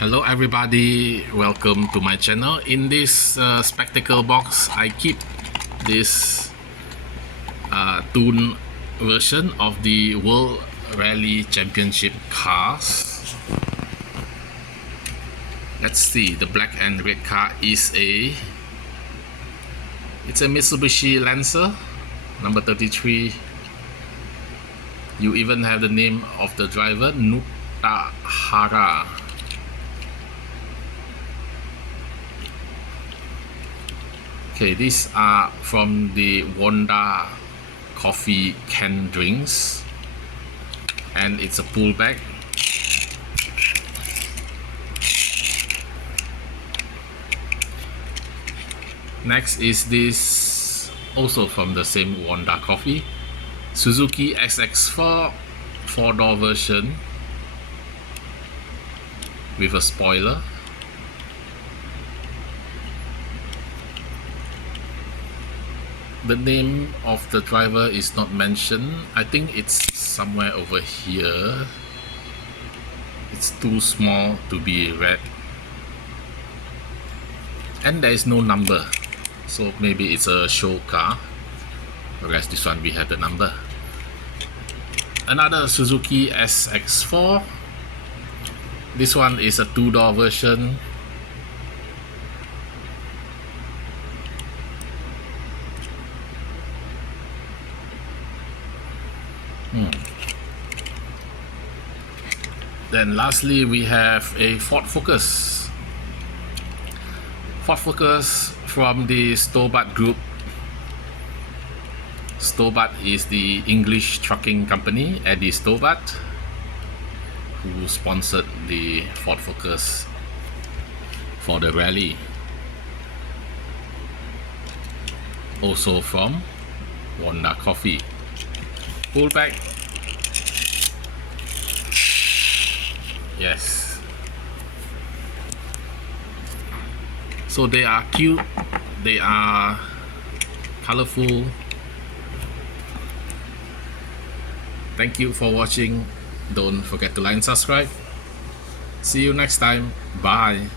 Hello everybody, welcome to my channel. In this spectacle box, I keep this tuned version of the World Rally Championship cars. Let's see, the black and red car is it's a Mitsubishi Lancer number 33. You even have the name of the driver, Nutahara. Okay, these are from the Wanda coffee can drinks, and it's a pull bag. Next is this, also from the same Wanda coffee, Suzuki SX4 4-door version with a spoiler. The name of the driver is not mentioned. I think it's somewhere over here. It's too small to be read. And there is no number. So maybe it's a show car. Whereas this one we have the number. Another Suzuki SX4. This one is a 2-door version. Then lastly we have a Ford Focus. Ford Focus from the Stobart Group. Stobart is the English trucking company, Eddie Stobart, who sponsored the Ford Focus for the rally. Also from Wanda Coffee. Pull back. Yes. So they are cute, they are colorful. Thank you for watching. Don't forget to like and subscribe. See you next time. Bye.